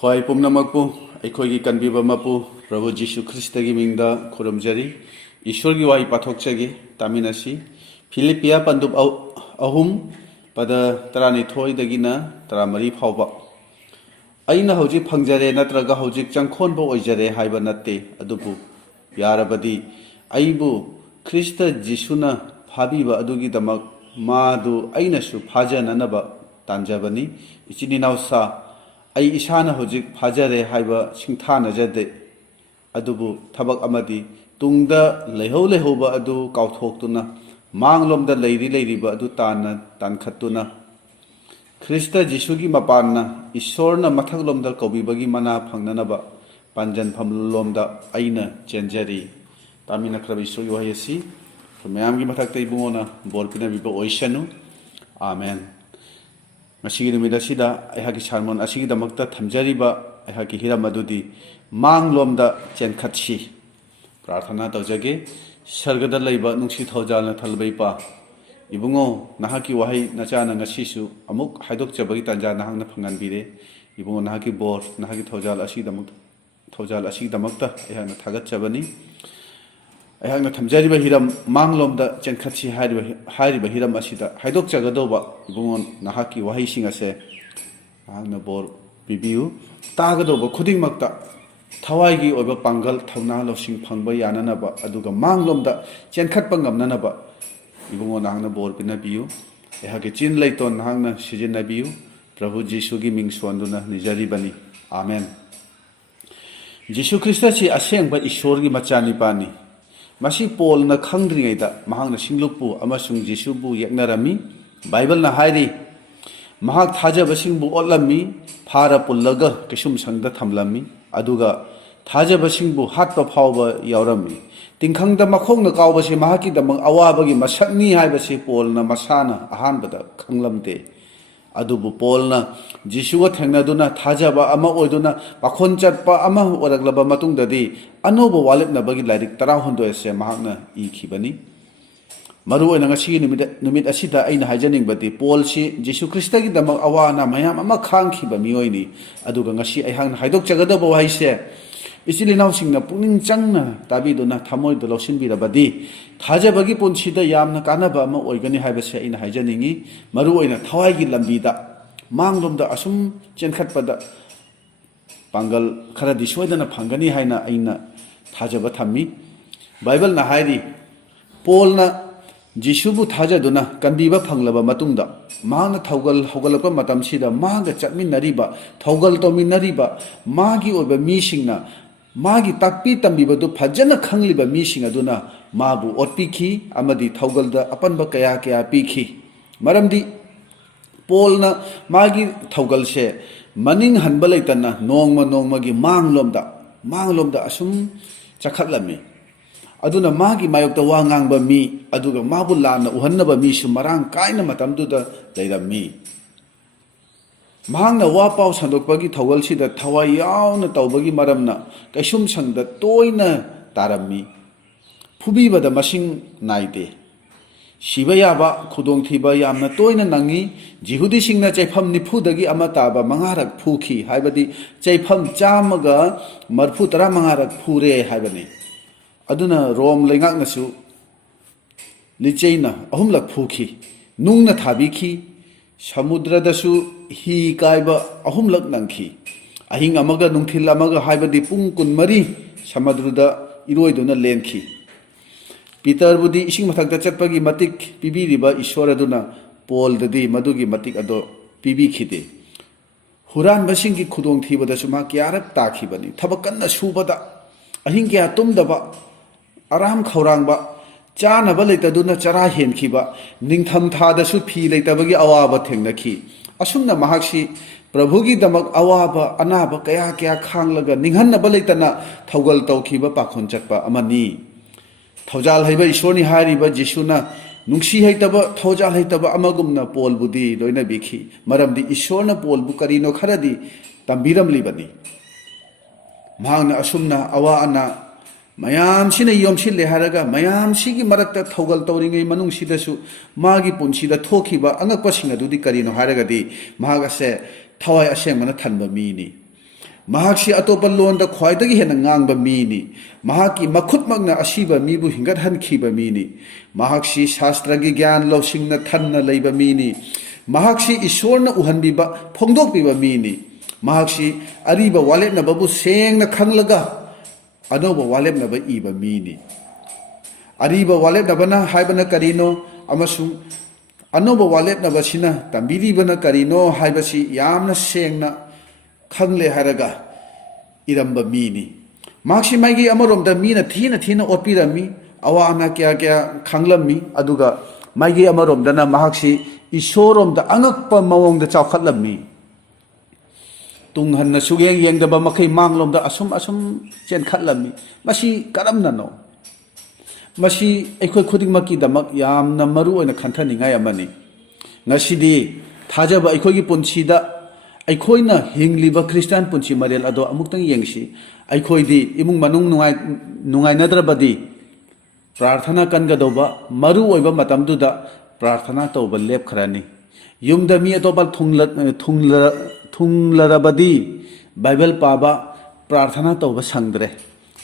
Khoi pumnamakpu aikhoigi kanbiba mapu Prabhu Jisu Kristagi mingda khurumjari Ishwargi wahi pathokchagi taminasi Philippia pandub ahum pada tarani thoi dagina taramari phawba aina hojik phangjare natraga hojik changkhonbo oijare haiba natte adubu yarabadi aibu Krista Jisuna phabiba adugi damak madu aina su phajananaba tanjabani ichini nausa ai isana hojik phajare haiba singthana jade adubu thabak amadi tungda lehoba adu kauthokuna Manglomda leiriba adu tankhatuna Krista Jisugi mapanna Ishorna mathaglomda kobibagi mana phangnanaba panjan phamlomda aina chenjari tamina krabi sogi wahisi mayamgi mathakta ibungona borpina biba oishanu amen masigi numidasida ayhagi sarmon asigi damakta thamjariba ayhagi hiramadudi Manglomda Chenkhatsi प्रार्थना तौजगे सर्गदा लैबा नुंसी थौजालना थलबैपा Ibungo नाहाकी वाहै नचाना ngasisu amuk haidokjabagi tanja nahangna phanganbire ibungo nahaki bor nahaki thojal asi damakta ehana thagatchabani ehana thamjariba hiram Manglomda Chenkhatsi hariba hiram asida haidokjagadoba ibungo nahaki wahi singase nahangna bor bibiu tagadoba khudingmakta Tawaigi oba Pangal Thauna Losing Pangba Yananaba Aduga Manglomda Chenkhatpa ngamnanaba ibungo nahangna bor pinabiu ehagi chin leiton nahangna sijinabiu Prabhu Jisugi mingswanduna nijaribani amen Jisu Krista si asengba Ishorgi machani pani masi Paul na khangdringaida mahangna singlupu amasung Jisubu yaknarami Bible na hairi mahak thajaba singbu otlami phara pullaga kisum sangda thamlami aduga thajaba singbu hatpa phawba yaurami tingkhangda makhongna kawbasi mahaki damang awabagi masakni haibasi polna masana ahanbada khanglamte adubu polna Jisuga thengnaduna thajaba ama oiduna pakhon chatpa ama oraglaba matungdadi anoba walipna bagi lairik tarahondo ese mahakna ikhibani maru oina ngasi numit asida aina hajaningbadi Paul si Jisu Kristagi damang awana mayam ama khangkhiba miyoini aduga ngasi aihangna haidokjagadaba waise ichilinaw singna pungning changna tabiduna thamoido lawsinbirabadi thajabagi ponsida yamna kanaba ama oigani haibase aina hajaningi maru oina thawaigi lambida Manglomda asum chenkhatpada Pangal kharadi soidana phangani haina aina thajaba thammi Bible na hairi Paul na Jisubu thajaduna kanbiba phanglaba matungda mahna thaugal hogalapa matamsida maga chatminariba thaugal tominariba magi oba misingna magi takpi tambibadu phajana khangliba mising aduna mabu otpikhi amadi thaugalda apanba kaya pikhi maramdi Polna magi thaugalse maning hanba leitana nongmagi Manglomda asum chakhatlami aduna magi mayokta wa ngangba mi aduga mabu lana uhannaba mi su marang kaina matamduda leirami mahangna wa paw sandokpagi thawal sida thawai yauna tawbagi maramna kaisum sangda toina tarami phubibada masing naide shibaya khudong thiba yamna toina nangi jihudi singna chaifam nifudagi ama taba mangarak phuki haibadi chaifam chamaga marfu tara mangarak phure haibani aduna rom lengak nasu licheina ahumlak phuki nungna thabiki samudra dasu hi kaiba ahumlak nangki ahing amaga nungthil amaga haibadi pung kun mari samadruda iroiduna lenkhi Peter budi ising mathakta chatpagi matik pibiriba Ishwaraduna Paul dadi madugi matik ado pibikhide huran basingi khudong thibada suma kyarak takhibani thabakanna subada ahing kya tumdaba aram khaurangba chanaba leitaduna chara henkhiba ningtham thadasu phi leitabagi awaba thengnakhi asumna mahaksi Prabhugi damak awaba anaba kaya khanglaga ninghanna leitana thaugal tawkhiba pakhon chatpa amani thawjal haiba Ishwarni hariba Jisuna nungsi haitaba thawjal haitaba amagumna Paul budi loina bikhi maramdi Ishwarna Paul bu karino kharadi tambiram libani mahangna asumna awa ana mayam sina yomsille haraga mayam sigi marakta thaugal tawringai manung sidasu magi punsida thokhiba angakpa singa dudi karino haragadi mahagase thawai asengmana thanba mini Mahakshi atopa londa khwaidagi hena ngangba mini. Mahaki makhutmakna asiba mibu hingathankhiba mini. Mahakshi shastragi gyan lawsingna thanna leiba mini. Mahakshi ishorna uhanbiba phongdokbiba mini. Mahakshi ariba walepnababu sengna khanglaga anoba walepnaba iba mini. Ariba walepnabana haibana karino amasung anoba walepnabasina tambiribana karino haibasi yamna sengna khangle haraga iramba mini. Mahakshi maigi amaromda mina thina otpirami awana kya khanglammi aduga maigi amaromdana mahakshi isoromda angakpa mawongda chawkhatlammi. Tunghanna sugeng yengdaba makai manglomda asum chenkhatlammi. Masi karamnano. Masi aikhoi khudingmakki damak yamna maru oina khanthaningai amani. Ngasidi thajaba aikhoi punchida ꯑꯩꯈꯣꯏꯅ ꯍꯤꯡꯂꯤꯕ Christian ꯄꯨꯟꯁꯤ ꯃꯔꯦꯜ ꯑꯗꯣ ꯑꯃꯨꯛꯇꯪ ꯌꯦꯡꯁꯤ. ꯑꯩꯈꯣꯏꯗꯤ ꯏꯃꯨꯡ ꯃꯅꯨꯡ ꯅꯨꯡꯉꯥꯏꯅꯗ꯭ꯔꯕꯗꯤ ꯄ꯭ꯔꯥꯔꯊꯅꯥ ꯀꯟꯒꯗꯧꯕ ꯃꯔꯨ ꯑꯣꯏꯕ ꯃꯇꯝꯗꯨꯗ ꯄ꯭ꯔꯥꯔꯊꯅꯥ ꯇꯧꯕ ꯂꯦꯞꯈ꯭ꯔꯅꯤ. ꯌꯨꯝꯗ ꯃꯤ ꯑꯇꯣꯞꯄ ꯊꯨꯡꯂꯔꯕꯗꯤ ꯕꯥꯏꯕꯜ ꯄꯥꯕ ꯄ꯭ꯔꯥꯔꯊꯅꯥ ꯇꯧꯕ ꯁꯪꯗ꯭ꯔꯦ.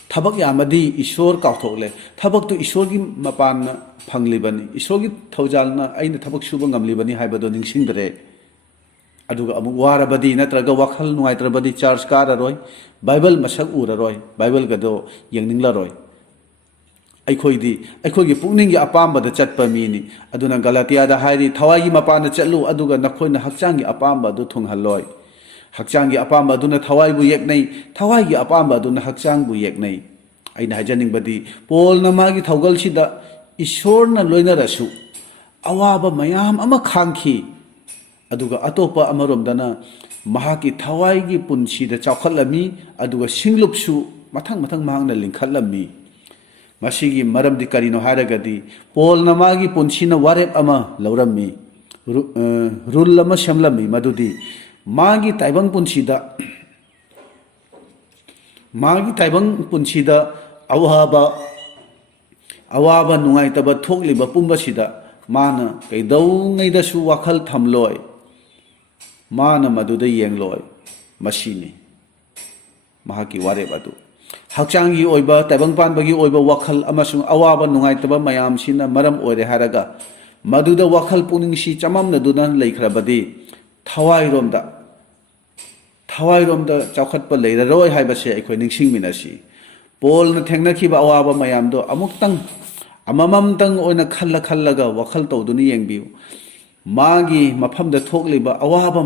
ꯊꯕꯛ ꯌꯥꯝꯃꯗꯤ ꯏꯁꯣꯔ ꯀꯥꯎꯊꯣꯛꯂꯦ. ꯊꯕꯛꯇꯨ ꯏꯁꯣꯔꯒꯤ ꯃꯄꯥꯟꯅ ꯐꯪꯂꯤꯕꯅꯤ. ꯏꯁꯣꯔꯒꯤ ꯊꯧꯖꯥꯜꯅ ꯑꯩꯅ ꯊꯕꯛ ꯁꯨꯕ ꯉꯝꯂꯤꯕꯅꯤ ꯍꯥꯏꯕꯗꯣ ꯅꯤꯡꯁꯤꯡꯗ꯭ꯔꯦ. ꯑꯗꯨꯒ ꯑꯃꯨꯛ ꯋꯥꯔꯕꯗꯤ ꯅꯠꯇ꯭ꯔꯒ ꯋꯥꯈꯜ ꯅꯨꯡꯉꯥꯏꯇ꯭ꯔꯕꯗꯤ ꯆꯥꯔꯆ ꯀꯥꯔꯔꯣꯏ, ꯕꯥꯏꯕꯜ ꯃꯁꯛ ꯎꯔꯔꯣꯏ, ꯕꯥꯏꯕꯜꯒꯗꯣ ꯌꯦꯡꯅꯤꯡꯂꯔꯣꯏ. ꯑꯩꯈꯣꯏꯗꯤ ꯑꯩꯈꯣꯏꯒꯤ ꯄꯨꯛꯅꯤꯡꯒꯤ ꯑꯄꯥꯝꯕꯗ ꯆꯠꯄ ꯃꯤꯅꯤ. ꯑꯗꯨꯅ ꯒꯂꯥꯇꯤꯌꯥꯗ ꯍꯥꯏꯔꯤ ꯊꯋꯥꯏꯒꯤ ꯃꯄꯥꯟꯗ ꯆꯠꯂꯨ ꯑꯗꯨꯒ ꯅꯈꯣꯏꯅ ꯍꯛꯆꯥꯡꯒꯤ ꯑꯄꯥꯝꯕ ꯑꯗꯨ ꯊꯨꯡꯍꯜꯂꯣꯏ. ꯍꯛꯆꯥꯡꯒꯤ ꯑꯄꯥꯝꯕ ꯑꯗꯨꯅ ꯊꯋꯥꯏꯕꯨ ꯌꯦꯛꯅꯩ, ꯊꯋꯥꯏꯒꯤ ꯑꯄꯥꯝꯕ ꯑꯗꯨꯅ ꯍꯛꯆꯥꯡꯕు ꯌꯦꯛꯅꯩ. ꯑꯩꯅ ꯍꯥꯏꯖꯅꯤꯡꯕꯗꯤ ꯄꯣꯜꯅ ꯃꯥꯒꯤ ꯊꯧꯒꯜꯁꯤꯗ ꯏꯁꯣꯔꯅ ꯂꯣꯏꯅꯔꯁꯨ ꯑꯋꯥꯕ ꯃꯌꯥꯝ ꯑꯃ ꯈꯥꯡꯈꯤ. ꯑꯗꯨꯒ ꯑꯇꯣꯞꯄ ꯑꯃꯔꯣꯝꯗꯅ ꯃꯍꯥꯛꯀꯤ ꯊꯋꯥꯏꯒꯤ ꯄꯨꯟꯁꯤꯗ ꯆꯥꯎꯈꯠꯂꯝꯃꯤ. ꯑꯗꯨꯒ ꯁꯤꯡꯂꯨꯞꯁꯨ ꯃꯊꯪ ꯃꯍꯥꯛꯅ ꯂꯤꯡꯈꯠꯂꯝꯃꯤ. ꯃꯁꯤꯒꯤ ꯃꯔꯝꯗꯤ ꯀꯔꯤꯅꯣ ꯍꯥꯏꯔꯒꯗꯤ ꯄꯣꯜꯅ ꯃꯥꯒꯤ ꯄꯨꯟꯁꯤꯅ ꯋꯥꯔꯦꯞ ꯑꯃ ꯂꯧꯔꯝꯃꯤ, ꯔꯨꯜ ꯑꯃ ꯁꯦꯝꯂꯝꯃꯤ. ꯃꯗꯨꯗꯤ ꯃꯥꯒꯤ ꯇꯥꯏꯕꯪ ꯄꯨꯟꯁꯤꯗ ꯑꯋꯥꯕ ꯅꯨꯡꯉꯥꯏꯇꯕ ꯊꯣꯛꯂꯤꯕ ꯄꯨꯝꯕꯁꯤꯗ ꯃꯥꯅ ꯀꯩꯗꯧꯉꯩꯗꯁꯨ ꯋꯥꯈꯜ ꯊꯝꯂꯣꯏ, ꯃꯥꯅ ꯃꯗꯨꯗ ꯌꯦꯡꯂꯣꯏ. ꯃꯁꯤꯅꯤ ꯃꯍꯥꯛꯀꯤ ꯋꯥꯔꯦꯞ ꯑꯗꯨ. ꯍꯛꯆꯥꯡꯒꯤ ꯑꯣꯏꯕ ꯇꯥꯏꯕꯪꯄꯥꯟꯕꯒꯤ ꯑꯣꯏꯕ ꯋꯥꯈꯜ ꯑꯃꯁꯨꯡ ꯑꯋꯥꯕ ꯅꯨꯡꯉꯥꯏꯇꯕ ꯃꯌꯥꯝꯁꯤꯅ ꯃꯔꯝ ꯑꯣꯏꯔꯦ ꯍꯥꯏꯔꯒ ꯃꯗꯨꯗ ꯋꯥꯈꯜ ꯄꯨꯛꯅꯤꯡꯁꯤ ꯆꯃꯝꯅꯗꯨꯅ ꯂꯩꯈ꯭ꯔꯕꯗꯤ ꯊꯋꯥꯏꯔꯣꯝꯗ ꯆꯥꯎꯈꯠꯄ ꯂꯩꯔꯔꯣꯏ ꯍꯥꯏꯕꯁꯦ ꯑꯩꯈꯣꯏ ꯅꯤꯡꯁꯤꯡꯃꯤꯟꯅꯁꯤ. ꯄꯣꯜꯅ ꯊꯦꯡꯅꯈꯤꯕ ꯑꯋꯥꯕ ꯃꯌꯥꯝꯗꯣ ꯑꯃꯃꯝꯇꯪ ꯑꯣꯏꯅ ꯈꯜꯂꯒ ꯋꯥꯈꯜ ꯇꯧꯗꯨꯅ ꯌꯦꯡꯕꯤꯌꯨ. ꯃꯥꯒꯤ ꯃꯐꯝꯗ ꯊꯣꯛꯂꯤꯕ ꯑꯋꯥꯕ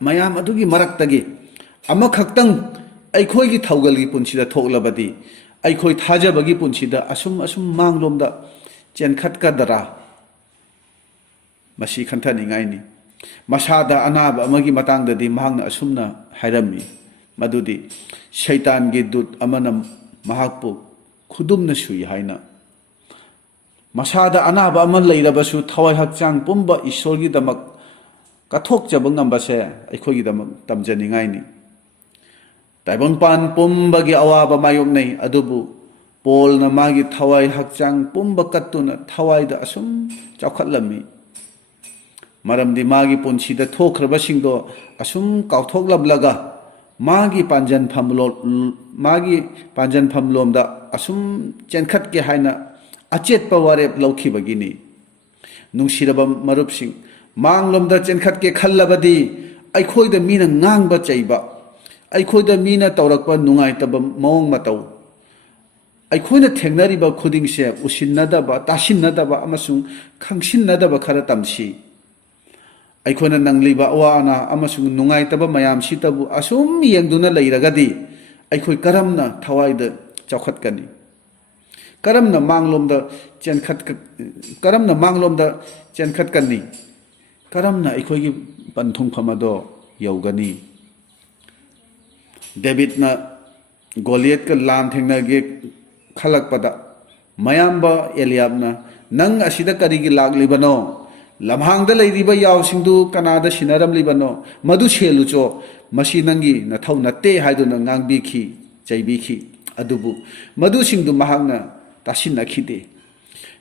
ꯃꯌꯥꯝ ꯑꯗꯨꯒꯤ ꯃꯔꯛꯇꯒꯤ ꯑꯃꯈꯛꯇꯪ ꯑꯩꯈꯣꯏꯒꯤ ꯊꯧꯒꯜꯒꯤ ꯄꯨꯟꯁꯤꯗ ꯊꯣꯛꯂꯕꯗꯤ ꯑꯩꯈꯣই ꯊꯥꯖꯕꯒꯤ ꯄꯨꯟꯁꯤꯗ ꯑꯁꯨꯝ ꯃꯥꯡꯂꯣꯝꯗ ꯆꯦꯟꯈꯠꯀꯗꯔꯥ? ꯃꯁꯤ ꯈꯟꯊꯅꯤꯡꯉꯥꯏꯅꯤ. ꯃꯁꯥꯗ ꯑꯅꯥꯕ ꯑꯃꯒꯤ ꯃꯇꯥꯡꯗꯗꯤ ꯃꯍꯥꯛꯅ ꯑꯁꯨꯝꯅ ꯍꯥꯏꯔꯝꯃꯤ ꯃꯗꯨꯗꯤ ꯁꯩꯇꯥꯟꯒꯤ ꯗꯨꯠ ꯑꯃꯅ ꯃꯍꯥꯛꯄꯨ ꯈꯨꯗꯨꯝꯅ ꯁꯨꯏ ꯍꯥꯏꯅ. ꯃꯁꯥꯗ ꯑꯅꯥꯕ ꯑꯃ ꯂꯩꯔꯕꯁꯨ ꯊꯋꯥꯏ ꯍꯛꯆꯥꯡ ꯄꯨꯝꯕ ꯏꯁꯣꯔꯒꯤꯗꯃꯛ ꯀꯠꯊꯣꯛꯆꯕ ꯉꯝꯕꯁꯦ ꯑꯩꯈꯣꯏꯒꯤꯗꯃꯛ ꯇꯝꯖꯅꯤꯡꯉꯥꯏꯅꯤ. ꯇꯥꯏꯕꯪꯄꯥꯟ ꯄꯨꯝꯕꯒꯤ ꯑꯋꯥꯕ ꯃꯥꯌꯣꯛꯅꯩ. ꯑꯗꯨꯕꯨ ꯄꯣꯜꯅ ꯃꯥꯒꯤ ꯊꯋꯥꯏ ꯍꯛꯆꯥꯡ ꯄꯨꯝꯕ ꯀꯠꯇꯨꯅ ꯊꯋꯥꯏꯗ ꯑꯁꯨꯝ ꯆꯥꯎꯈꯠꯂꯝꯃꯤ. ꯃꯔꯝꯗꯤ ꯃꯥꯒꯤ ꯄꯨꯟꯁꯤꯗ ꯊꯣꯛꯈ꯭ꯔꯕꯁꯤꯡꯗꯣ ꯑꯁꯨꯝ ꯀꯥꯎꯊꯣꯛꯂꯝꯂꯒ ꯃꯥꯒꯤ ꯄꯥꯟꯖꯟꯐꯝꯂꯣꯝꯗ ꯑꯁꯨꯝ ꯆꯦꯟꯈꯠꯀꯦ ꯍꯥꯏꯅ ꯑꯆꯦꯠꯄ ꯋꯥꯔꯦꯞ ꯂꯧꯈꯤꯕꯒꯤꯅꯤ. ꯅꯨꯡꯁꯤꯔꯕ ꯃꯔꯨꯞꯁꯤꯡ, ꯃꯥꯡꯂꯣꯝꯗ ꯆꯦꯟꯈꯠꯀꯦ ꯈꯜꯂꯕꯗꯤ ꯑꯩꯈꯣꯏꯗ ꯃꯤꯅ ꯉꯥꯡꯕ ꯆꯩꯕ, ꯑꯩꯈꯣꯏꯗ ꯃꯤꯅ ꯇꯧꯔꯛꯄ ꯅꯨꯡꯉꯥꯏꯇꯕ ꯃꯑꯣꯡ ꯃꯇꯧ, ꯑꯩꯈꯣꯏꯅ ꯊꯦꯡꯅꯔꯤꯕ ꯈꯨꯗꯤꯡꯁꯦ ꯎꯁꯤꯟꯅꯗꯕ, ꯇꯥꯁꯤꯟꯅꯗꯕ ꯑꯃꯁꯨꯡ ꯈꯪꯁꯤꯟꯅꯗꯕ ꯈꯔ ꯇꯝꯁꯤ. ꯑꯩꯈꯣꯏꯅ ꯅꯪꯂꯤꯕ ꯑꯋꯥ ꯑꯅꯥ ꯑꯃꯁꯨꯡ ꯅꯨꯡꯉꯥꯏꯇꯕ ꯃꯌꯥꯝꯁꯤꯇꯕꯨ ꯑꯁꯨꯝ ꯌꯦꯡꯗꯨꯅ ꯂꯩꯔꯒꯗꯤ ꯑꯩꯈꯣꯏ ꯀꯔꯝꯅ ꯊꯋꯥꯏꯗ ꯆꯥꯎꯈꯠꯀꯅꯤ? ꯀꯔꯝꯅ ꯃꯥꯡꯂꯣꯝꯗ ꯆꯦꯟꯈꯠꯀꯅꯤ? ꯀꯔꯝꯅ ꯑꯩꯈꯣꯏꯒꯤ ꯄꯟꯊꯨꯡꯐꯝ ꯑꯗꯣ ꯌꯧꯒꯅꯤ? ꯗꯦꯕꯤꯠꯅ ꯒꯣꯂꯤꯌꯠꯀ ꯂꯥꯟ ꯊꯦꯡꯅꯒꯦ ꯈꯜꯂꯛꯄꯗ ꯃꯌꯥꯝꯕ ꯑꯦꯂꯤꯌꯥꯕꯅ ꯅꯪ ꯑꯁꯤꯗ ꯀꯔꯤꯒꯤ ꯂꯥꯛꯂꯤꯕꯅꯣ? ꯂꯝꯍꯥꯡꯗ ꯂꯩꯔꯤꯕ ꯌꯥꯎꯁꯤꯡꯗꯨ ꯀꯅꯥꯗ ꯁꯤꯟꯅꯔꯝꯂꯤꯕꯅꯣ? ꯃꯗꯨ ꯁꯦꯜꯂꯨꯆꯣ, ꯃꯁꯤ ꯅꯪꯒꯤ ꯅꯊꯧ ꯅꯠꯇꯦ ꯍꯥꯏꯗꯨꯅ ꯉꯥꯡꯕꯤꯈꯤ, ꯆꯩꯕꯤꯈꯤ. ꯑꯗꯨꯕꯨ ꯃꯗꯨꯁꯤꯡꯗꯨ ꯃꯍꯥꯛꯅ ꯇꯥꯁꯤꯟꯅꯈꯤꯗꯦ.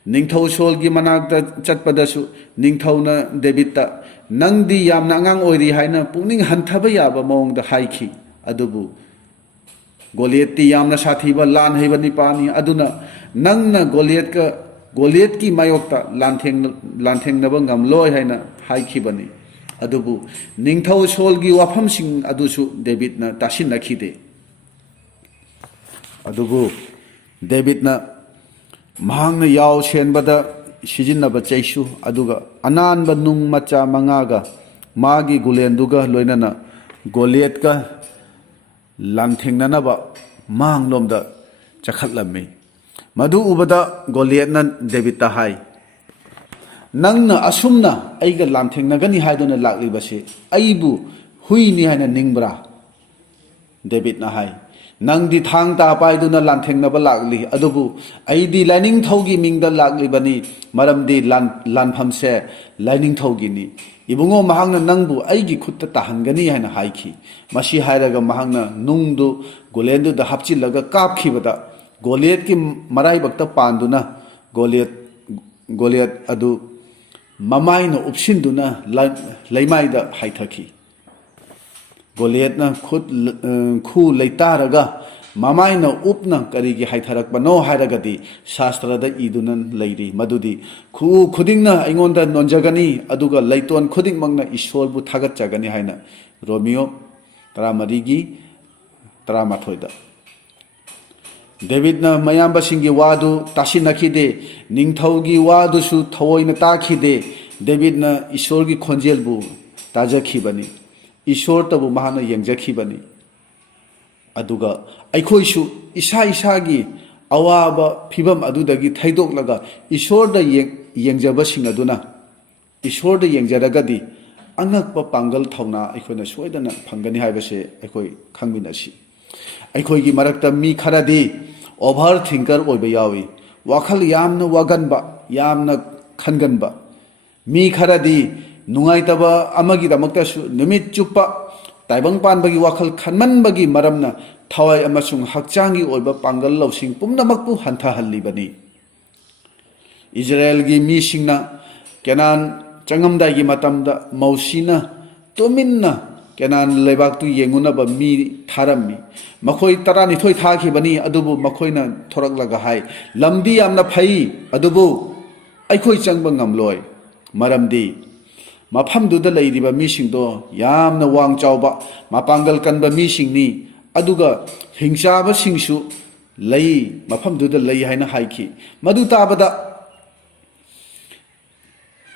ꯅꯤꯡꯊꯧ ꯁꯣꯜꯒꯤ ꯃꯅꯥꯛꯇ ꯆꯠꯄꯗꯁꯨ ꯅꯤꯡꯊꯧꯅ ꯗꯦꯕꯤꯠꯇ ꯅꯪꯗꯤ ꯌꯥꯝꯅ ꯑꯉꯥꯡ ꯑꯣꯏꯔꯤ ꯍꯥꯏꯅ ꯄꯨꯛꯅꯤꯡ ꯍꯟꯊꯕ ꯌꯥꯕ ꯃꯑꯣꯡꯗ ꯍꯥꯏꯈꯤ. adubu Goliath ti yamna sathiba lan haiba nipani aduna nangna Goliath ki mayokta lantheng naba ngamloi haina haikhibani adubu ningthau solgi wafamsing adusu David na tasin nakhide adubu David na mahangna yaw senbada sijinaba chaisu aduga ananba nung macha mangaga magi gulenduga loinana Goliath ka lamthengnanaba Manglomda chakhatlami madu ubada Goliath na David ta hai nangna asumna aiga lamthengnagani haidona laklibase aibu huini haina ningbra David na hai nangdi thang ta paiduna lamthengnaba lakli adubu aidi lining thogi mingda laklibani maramdi lanphamse lining thogi ni ibungo mahangna nangbu aigi khutta tahangani haina haiki mashi hairaga mahangna nungdu golendu da hapchilaga kapkhibada Goliath ki marai bakta panduna Goliath adu mamaina upsinduna laimaida haithaki Goliath na khut khu leitaraga mamaina upna karigi haitharakbano hairagadi shastrada idunan leiri madudi khu khudingna aingonda nonjagani aduga leiton khudingmangna ishorbu thagatchagani haina Romeo 13 gi 13 da David na mayamba singi wadu tasinakhide ningthaugi wadu su thawoina takhide David na ishorgi khonjelbu tajakhibani ishor tabu mahana yengjakhibani aduga aikhoisu isa gi awaba phibam adudagi thaidoklaga ishorda yengjaba sing aduna ishorda yengjaragadi angakpa pangal thauna aikhoina soidana phangani haibase aikoi khangminasi aikhoigi marakta mi kharadi over thinker oiba yawi wakhal yamna waganba yamna khanganba mi kharadi nungaitaba amagi damakta su nimit chuppa taibang panbagi wakhal khanmanbagi maramna thawai amasung hakchangi oiba pangal lawsing pumnamakpu hantha hallibani Israel gi mi singna Kenan changamdagi matamda mausina tominna Kenan lebak tu yengunaba mi tharammi makhoi tarani thoi thakhibani adubu makhoina thoraklaga hai lamdi amna phai adubu aikhoi changba ngamloi maramdi mafamduda leiriba misingdo yamna wang chawba mapangal kanba misingni aduga hingchaba singsu lei mafamduda lei haina haiki madu tabada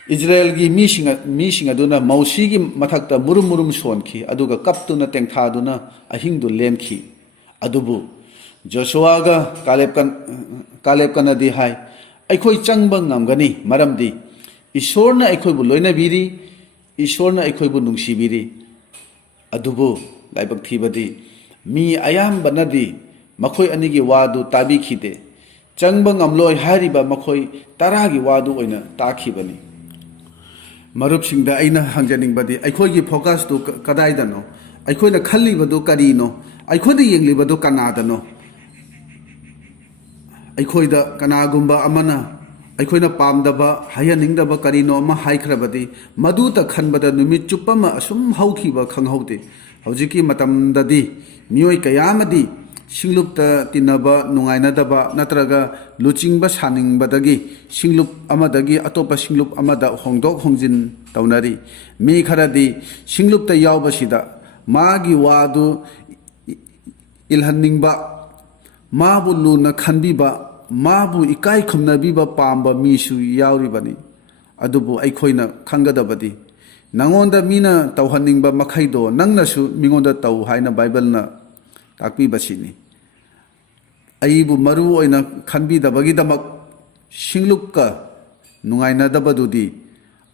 Israel gi mising aduna mausi gi mathakta murum sonki aduga kaptuna tengthaduna ahingdu lenki adubu Joshua ga Caleb kanadi hai aikhoi changba ngamgani maramdi Ishorna aikhoibu loina biri Ishorna aikhoibu nungsibiri adubu laibak thibadi mi ayambanadi makhoi anigi wadu tabikhide changba ngamloi hariba makhoi taragi wadu oina takhibani marupsingda aina hangjaningbadi aikhoigi focus tu kadaidano aikhoina khallibadu karino aikhoida yenglibadu kanadano aikhoida kanagumba amana aikhoina pamdaba hayaningdaba karino ama haikrabadi maduta khanbada numit chupama asum haukhiba khanghaude hojiki matamdadi mioi kayamadi singlupta tinaba nungainadaba natraga luchingba saningbadagi singlup amadagi atopa singlup amada hongdok hongjin taunari mi kharadi singlupta yawbasida magi wadu ilhanningba mabu luna khanbiba mabu ikai khumnabiba pamba misu yawribani adubu aikhoina khangadabadi nangonda mina tawhanningba makhaido nangnasu mingonda taw haina bible na takpi basini aibu maru oina khanbi dabagi damak singlupka nungaina dabadudi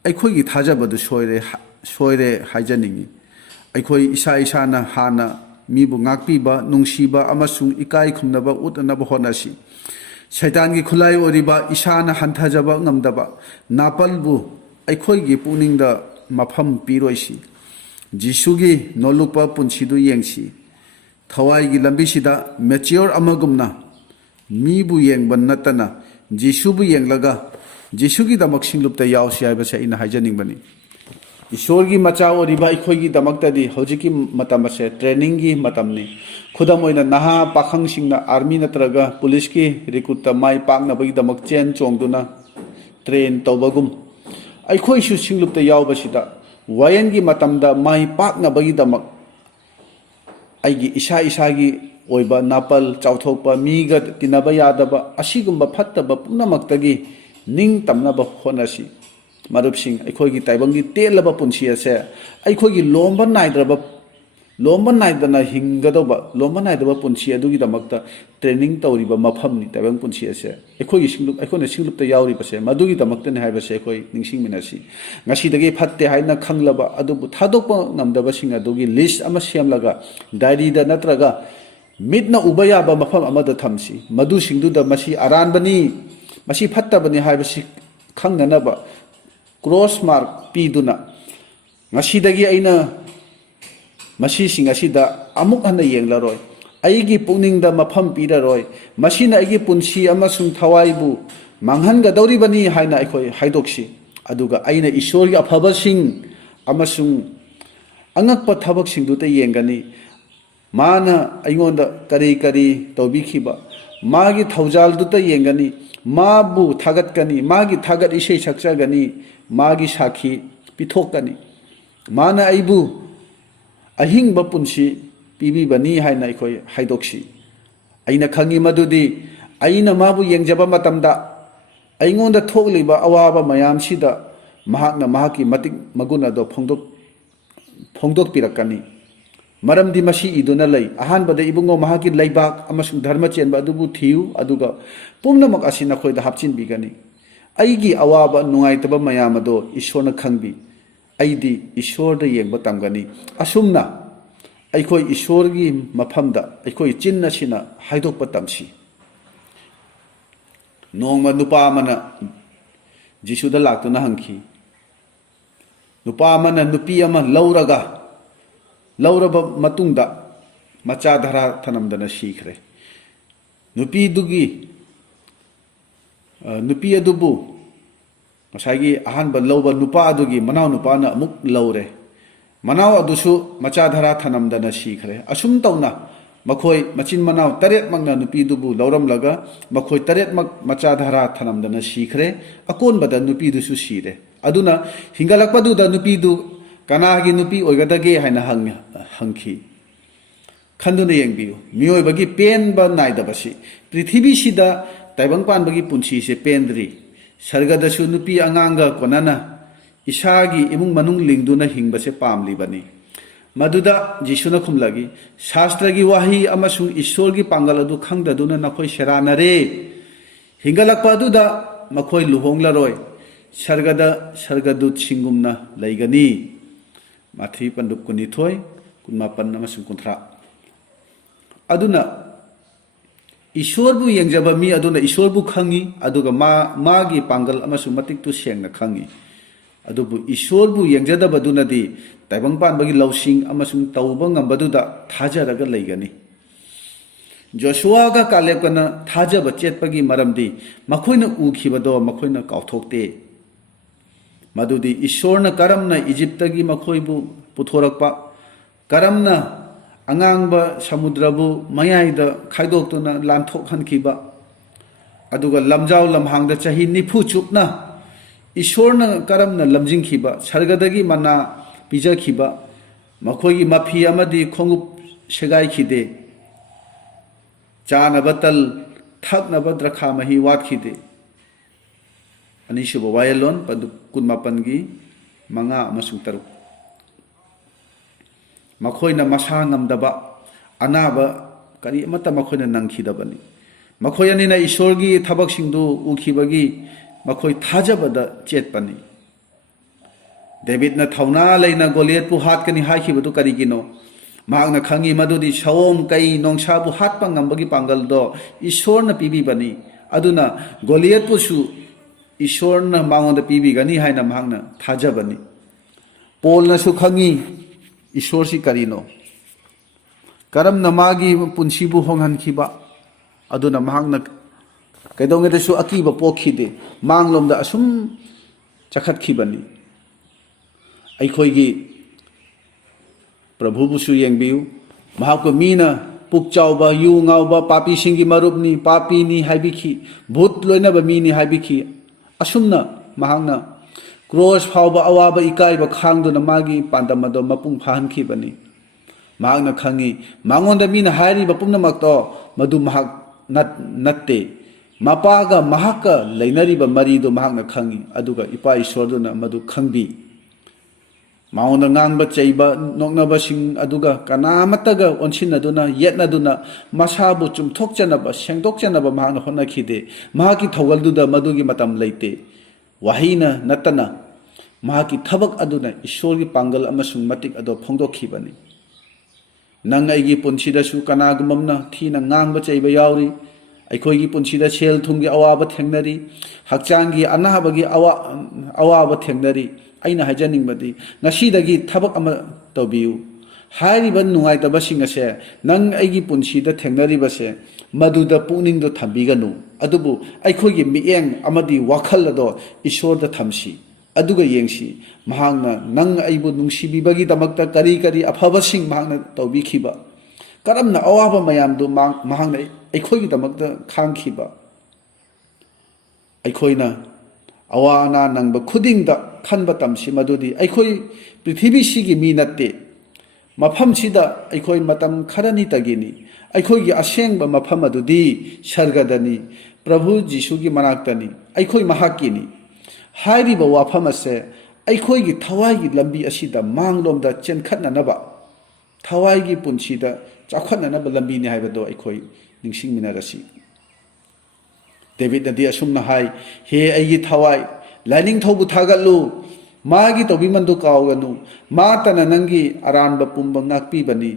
aikhoigi thajabadu soire haijaningi aikhoi isa na hana mibu ngakpiba nungsiba amasung ikai khumnaba utnaba honasi Shaitan gi khulai oriba isana hanthajaba ngamdaba napalbu aikhoigi puningda mafam piroisi Jisugi nolupa punsidu yengsi thawai gi lambisida mature amagumna mibu yengban natana Jisubu yenglaga Jisugi damak singlupta yawsi haibase ina haijaningbani ईश्वर की मचा ओरिबा अखोई दमक्तदी हौजिकी मतम से training की मतमनी खुदम ओइना नहा पाखंग सिंगना army नत्रगा police की recruit माई पाकनबगी दमक chain चोंगदुना train तौबगुम अखोई सु सिंगलुप्त यावबसिदा वायन की मतमदा माई पाकनबगी दमक आइगी इसा इसागी ओइबा नापल चाउथोकपा मीगा तिनबा यादबा असिगुम्बा फत्तबा पुनमक्तगी निंग तमनबा होनसी मरुपसिंग अखोई ताइबंगी तेलबा पुंसी असे अखोई लोम्बा नाइदना हिंगदबा लोम्बा नाइदबा पुंसी अदुगी दमक्ता ट्रेनिंग तौरिबा मफमनी ताइबंग पुंसी असे अखोई सिंगलुप अखोने सिंगलुपता यावरिबसे मदुगी दमक्तने हाइबसे अखोई निंगसिंग मिनासी ngasiदगी फत्ते हाइना खंगलबा अदुबु थादोकपा ngamdaba sing adugi list ama semlaga diary da natraga midna uba yaba mafam amada thamsi madu singdu da masi aranbani masi fattabani haibasi khangnanaba cross mark piduna ngasidagi aina masi sing asida amuk hana yenglaroi aigi pungning da mafam piraroi masina aigi punsi amasung thawaibu manghan ga dauribani haina akhoi haidoksi aduga aina ishori afaba sing amasung angakpa thabak singdu ta yengani mana aingonda kari kari tobikhiba magi thaujal du ta yengani mabu thagat kani magi thagat isei sakcha gani magi sakhi pithokani mana aibu ahingba punsi pibi bani haina ikoi haidoksi aina khangi madudi aina mabu yengjaba matamda aingonda thokliba awaba mayam sida mahakna mahaki matik maguna do phongdok pirakani maramdi masi iduna lay ahan bada ibungo mahaki laibak amasung dharma chenba adubu thiu aduga pumnamak asina khoida hapchin bigani aigi awaba nungaitaba mayam ado ishorna khangbi aidi ishorda yengba tamgani asumna aikoi ishorgi mafamda aikoi chinna sina haidokpa tamsi nongma nupa mana jisuda laktuna hangki nupa mana nupi ama lauraba matungda macha dhara thanamdana shikhre nupi adubu masagi ahanba lauba nupa adugi manau nupa na amuk laure manau adusu macha dhara thanamdana shikhre asum tauna makhoi machin manau taret magna nupi dubu lauram laga makhoi taret mag macha dhara thanamdana shikhre akon bada nupi dusu shire aduna hingalakpa du da nupi du kanagi nupi oigadage haina hangki khanduna yengbiu mioi bagi pen ba naidabasi prithibi sida taibang pan bagi punsi se pendri sargada su nupi anganga konana isagi imung manung lingduna hingbase pamli bani maduda jisuna khumlagi shastra gi wahi amasung ishor gi pangal adu khangdaduna nakhoi seranare hingalakpa du da makhoi luhonglaroi sargadut singumna laigani mathi pandup kunithoi kunmapan amasung kunthra aduna ishorbu yengjaba mi aduna ishorbu khangi aduga magi pangal amasung matik tu sengna khangi adubu ishorbu yengjadaba dunadi taibang pan bagi lausing amasung tauba ngambadudha thajaraga laigani Joshua ga Caleb kana thajaba chetpagi maramdi makhoina ukhibado makhoina kauthokte madudi ishorna karamna Egyptagi makhoibu puthorakpa karamna angangba samudrabu mayaida khaidoktuna lanthokhankhiba aduga lamjau lamhangda chahi nifu chupna ishorna karamna lamjingkhiba sargadagi mana pijakhiba makhoigi mafi amadi khongup segaikide chana batal thakna badrakha mahi watkhide anishuba wayalon padu kunmapangi manga amasung taruk makhoina masa ngamdaba anaba kari amata makhoina nangkhidabani makhoyanina ishorgi thabak singdu ukhibagi makhoi thajabada chetpani David na thauna leina Goliath pu hat kani haikibadu karigino magna khangi madudi shawom kai nongsa bu hat pangambagi pangal do ishor na pibi bani aduna Goliath pu su ishor na mangonda pibi gani haina magna thajabani Paul na su khangi ishor si karino karam na magi punsi bu honghan khiba aduna magna kaidongeda su akiba pokhide manglomda asum chakhat khibani ꯑꯩꯈꯣꯏꯒꯤ ꯄ꯭ꯔꯚꯨꯕꯨꯁꯨ ꯌꯦꯡꯕꯤꯌꯨ ꯃꯍꯥꯛꯄꯨ ꯃꯤꯅ ꯄꯨꯛ ꯆꯥꯎꯕ U ꯉꯥꯎꯕ ꯄꯥꯄꯤꯁꯤꯡꯒꯤ ꯃꯔꯨꯞꯅꯤ ꯄꯥꯄꯤꯅꯤ ꯍꯥꯏꯕꯤꯈꯤ ꯚꯨꯠ ꯂꯣꯏꯅꯕ ꯃꯤꯅꯤ ꯍꯥꯏꯕꯤꯈꯤ ꯑꯁꯨꯝꯅ ꯃꯍꯥꯛꯅ ꯀ꯭ꯔꯣꯁ ꯐꯥꯎꯕ ꯑꯋꯥꯕ ꯏꯀꯥꯏꯕ ꯈꯥꯡꯗꯨꯅ ꯃꯥꯒꯤ ꯄꯥꯟꯗꯝ ꯑꯗꯨ ꯃꯄꯨꯡ ꯐꯥꯍꯟꯈꯤꯕꯅꯤ ꯃꯍꯥꯛꯅ ꯈꯪꯉꯤ ꯃꯉꯣꯟꯗ ꯃꯤꯅ ꯍꯥꯏꯔꯤꯕ ꯄꯨꯝꯅꯃꯛꯇꯣ ꯃꯗꯨ ꯃꯍꯥꯛ ꯅꯠꯇꯦ ꯃꯄꯥꯒ ꯃꯍꯥꯛꯀ ꯂꯩꯅꯔꯤꯕ ꯃꯔꯤꯗꯨ ꯃꯍꯥꯛꯅ ꯈꯪꯉꯤ ꯑꯗꯨꯒ ꯏꯄꯥ ꯏꯁꯣꯔꯗꯨꯅ ꯃꯗꯨ ꯈꯪꯕꯤ ꯃꯉꯣꯟꯗ ꯉꯥꯡꯕ ꯆꯩꯕ ꯅꯣꯛꯅꯕꯁꯤꯡ ꯑꯗꯨꯒ ꯀꯅꯥꯃꯠꯇꯒ ꯑꯣꯟꯁꯤꯟꯅꯗꯨꯅ ꯌꯦꯠꯅꯗꯨꯅ ꯃꯁꯥꯕꯨ ꯆꯨꯝꯊꯣꯛꯆꯅꯕ ꯁꯦꯡꯗꯣꯛꯆꯅꯕ ꯃꯍꯥꯛꯅ ꯍꯣꯠꯅꯈꯤꯗꯦ ꯃꯍꯥꯛꯀꯤ ꯊꯧꯒꯜꯗꯨꯗ ꯃꯗꯨꯒꯤ ꯃꯇꯝ ꯂꯩꯇꯦ ꯋꯥꯍꯩꯅ ꯅꯠꯇꯅ ꯃꯍꯥꯛꯀꯤ ꯊꯕꯛ ꯑꯗꯨꯅ ꯏꯁꯣꯔꯒꯤ ꯄꯥꯡꯒꯜ ꯑꯃꯁꯨꯡ ꯃꯇꯤꯛ ꯑꯗꯨ ꯐꯣꯡꯗꯣꯛꯈꯤꯕꯅꯤ ꯅꯪ ꯑꯩꯒꯤ ꯄꯨꯟꯁꯤꯗꯁꯨ ꯀꯅꯥꯒꯨꯝꯕ ꯊꯤꯅ ꯉꯥꯡꯕ ꯆꯩꯕ ꯌꯥꯎꯔꯤ ꯑꯩꯈꯣꯏꯒꯤ ꯄꯨꯟꯁꯤꯗ ꯁꯦꯜ ꯊꯨꯝꯒꯤ ꯑꯋꯥꯕ ꯊꯦꯡꯅꯔꯤ ꯍꯛꯆꯥꯡꯒꯤ ꯑꯅꯥꯕꯒꯤ ꯑꯋꯥꯕ ꯊꯦꯡꯅꯔꯤ ꯑꯩꯅ ꯍꯥꯏꯖꯅꯤꯡꯕꯗꯤ ꯉꯁꯤꯗꯒꯤ ꯊꯕꯛ ꯑꯃ ꯇꯧꯕꯤꯌꯨ ꯍꯥꯏꯔꯤꯕ ꯅꯨꯡꯉꯥꯏꯇꯕꯁꯤꯡ ꯑꯁꯦ ꯅꯪ ꯑꯩꯒꯤ ꯄꯨꯟꯁꯤꯗ ꯊꯦꯡꯅꯔꯤꯕꯁꯦ ꯃꯗꯨꯗ ꯄꯨꯛꯅꯤꯡꯗꯣ ꯊꯝꯕꯤꯒꯅꯨ ꯑꯗꯨꯕꯨ ꯑꯩꯈꯣꯏꯒꯤ ꯃꯤꯠꯌꯦꯡ ꯑꯃꯗꯤ ꯋꯥꯈꯜ ꯑꯗꯣ ꯏꯁꯣꯔꯗ ꯊꯝꯁꯤ ꯑꯗꯨꯒ ꯌꯦꯡꯁꯤ ꯃꯍꯥꯛꯅ ꯅꯪ ꯑꯩꯕꯨ ꯅꯨꯡꯁꯤꯕꯤꯕꯒꯤꯗꯃꯛꯇ ꯀꯔꯤ ꯀꯔꯤ ꯑꯐꯕꯁꯤꯡ ꯃꯍꯥꯛꯅ ꯇꯧꯕꯤꯈꯤꯕ ꯀꯔꯝꯅ ꯑꯋꯥꯕ ꯃꯌꯥꯝꯗꯨ ꯃꯍꯥꯛꯅ ꯑꯩꯈꯣꯏꯒꯤꯗꯃꯛꯇ ꯈꯥꯡꯈꯤꯕ ꯑꯩꯈꯣꯏꯅ ꯑꯋꯥ ꯑꯅꯥ ꯅꯪꯕ ꯈꯨꯗꯤꯡꯗ ꯈꯟꯕ ꯇꯝꯁꯤ ꯃꯗꯨꯗꯤ ꯑꯩꯈꯣꯏ ꯄ꯭ꯔꯤꯊꯤꯕꯤꯁꯤꯒꯤ ꯃꯤ ꯅꯠꯇꯦ ꯃꯐꯝꯁꯤꯗ ꯑꯩꯈꯣꯏ ꯃꯇꯝ ꯈꯔꯅꯤꯇꯒꯤꯅꯤ ꯑꯩꯈꯣꯏꯒꯤ ꯑꯁꯦꯡꯕ ꯃꯐꯝ ꯑꯗꯨꯗꯤ ꯁꯔꯒꯗꯅꯤ ꯄ꯭ꯔꯚꯨ ꯖꯤꯁꯨꯒꯤ ꯃꯅꯥꯛꯇꯅꯤ ꯑꯩꯈꯣꯏ ꯃꯍꯥꯛꯀꯤꯅꯤ ꯍꯥꯏꯔꯤꯕ ꯋꯥꯐꯝ ꯑꯁꯦ ꯑꯩꯈꯣꯏꯒꯤ ꯊꯋꯥꯏꯒꯤ ꯂꯝꯕꯤ ꯑꯁꯤꯗ ꯃꯥꯡꯂꯣꯝꯗ ꯆꯦꯟꯈꯠꯅꯅꯕ ꯊꯋꯥꯏꯒꯤ ꯄꯨꯟꯁꯤꯗ ꯆꯥꯎꯈꯠꯅꯅꯕ ꯂꯝꯕꯤꯅꯤ ꯍꯥꯏꯕꯗꯣ ꯑꯩꯈꯣꯏ ꯅꯤꯡꯁꯤꯡꯃꯤꯟꯅꯔꯁꯤ ꯗꯦꯕꯤꯠꯅꯗꯤ ꯑꯁꯨꯝꯅ ꯍꯥꯏ ꯍꯦ ꯑꯩꯒꯤ ꯊꯋꯥꯏ ꯂꯥꯏꯅꯤꯡꯊꯧꯕꯨ ꯊꯥꯒꯠꯂꯨ ꯃꯥꯒꯤ ꯇꯧꯕꯤꯃꯟꯗꯨ ꯀꯥꯎꯒꯅꯨ ꯃꯥꯇꯅ ꯅꯪꯒꯤ ꯑꯔꯥꯟꯕ ꯄꯨꯝꯕ ꯉꯥꯛꯄꯤꯕꯅꯤ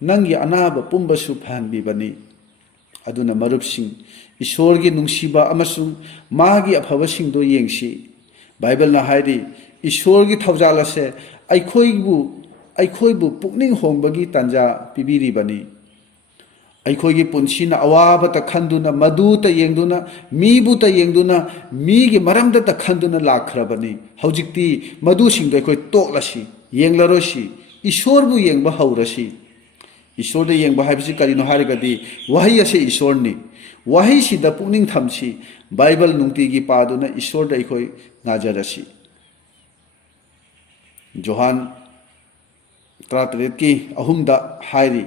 ꯅꯪꯒꯤ ꯑꯅꯥꯕ ꯄꯨꯝꯕꯁꯨ ꯐꯍꯟꯕꯤꯕꯅꯤ ꯑꯗꯨꯅ ꯃꯔꯨꯞꯁꯤꯡ ꯏꯁꯣꯔꯒꯤ ꯅꯨꯡꯁꯤꯕ ꯑꯃꯁꯨꯡ ꯃꯥꯒꯤ ꯑꯐꯕꯁꯤꯡꯗꯨ ꯌꯦꯡꯁꯤ ꯕꯥꯏꯕꯜꯅ ꯍꯥꯏꯔꯤ ꯏꯁꯣꯔꯒꯤ ꯊꯧꯖꯥꯜ ꯑꯁꯦ ꯑꯩꯈꯣꯏꯕꯨ ꯄꯨꯛꯅꯤꯡ ꯍꯣꯡꯕꯒꯤ ꯇꯥꯟꯖꯥ ꯄꯤꯕꯤꯔꯤꯕꯅꯤ ꯑꯩꯈꯣꯏꯒꯤ ꯄꯨꯟꯁꯤꯅ ꯑꯋꯥꯕꯇ ꯈꯟꯗꯨꯅ ꯃꯗꯨꯇ ꯌꯦꯡꯗꯨꯅ ꯃꯤꯕꯨꯇ ꯌꯦꯡꯗꯨꯅ ꯃꯤꯒꯤ ꯃꯔꯝꯗꯇ ꯈꯟꯗꯨꯅ ꯂꯥꯛꯈ꯭ꯔꯕꯅꯤ ꯍꯧꯖꯤꯛꯇꯤ ꯃꯗꯨꯁꯤꯡꯗꯣ ꯑꯩꯈꯣꯏ ꯇꯣꯛꯂꯁꯤ ꯌꯦꯡꯂꯔꯣꯏꯁꯤ ꯏꯁꯣꯔꯕꯨ ꯌꯦꯡꯕ ꯍꯧꯔꯁꯤ ꯏꯁꯣꯔꯗ ꯌꯦꯡꯕ ꯍꯥꯏꯕꯁꯤ ꯀꯔꯤꯅꯣ ꯍꯥꯏꯔꯒꯗꯤ ꯋꯥꯍꯩ ꯑꯁꯤ ꯏꯁꯣꯔꯅꯤ ꯋꯥꯍꯩꯁꯤꯗ ꯄꯨꯛꯅꯤꯡ ꯊꯝꯁꯤ ꯕꯥꯏꯕꯜ ꯅꯨꯡꯇꯤꯒꯤ ꯄꯥꯗꯨꯅ ꯏꯁꯣꯔꯗ ꯑꯩꯈꯣই ꯉꯥꯖꯔꯁꯤ ꯖꯣꯍꯥꯟ 13:3 ꯍꯥꯏꯔꯤ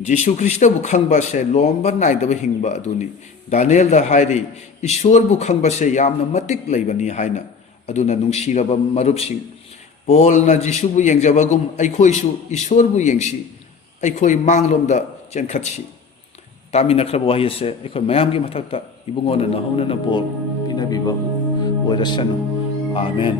ꯖꯤꯁꯨ ꯈ꯭ꯔꯤꯁꯇꯕꯨ ꯈꯪꯕꯁꯦ ꯂꯣꯝꯕ ꯅꯥꯏꯗꯕ ꯍꯤꯡꯕ ꯑꯗꯨꯅꯤ ꯗꯥꯅꯤꯌꯦꯜꯗ ꯍꯥꯏꯔꯤ ꯏꯁꯣꯔꯕꯨ ꯈꯪꯕꯁꯦ ꯌꯥꯝꯅ ꯃꯇꯤꯛ ꯂꯩꯕꯅꯤ ꯍꯥꯏꯅ ꯑꯗꯨꯅ ꯅꯨꯡꯁꯤꯔꯕ ꯃꯔꯨꯞꯁꯤꯡ ꯄꯣꯜꯅ ꯖꯤꯁꯨꯕꯨ ꯌꯦꯡꯖꯕꯒꯨꯝ ꯑꯩꯈꯣꯏꯁꯨ ꯏꯁꯣꯔꯕꯨ ꯌꯦꯡꯁꯤ ꯑꯩꯈꯣꯏ ꯃꯥꯡꯂꯣꯝꯗ ꯆꯦꯟꯈꯠꯁꯤ ꯇꯥꯃꯤꯟꯅꯈ꯭ꯔꯕ ꯋꯥꯍꯩ ꯑꯁꯦ ꯑꯩꯈꯣꯏ ꯃꯌꯥꯝꯒꯤ ꯃꯊꯛꯇ ꯏꯕꯨꯡꯉꯣꯅ ꯅꯍꯧꯅꯅ ꯕꯣꯔ ꯄꯤꯅꯕꯤꯕ ꯑꯣꯏꯔꯁꯅꯨ ꯑꯥꯃꯦꯟ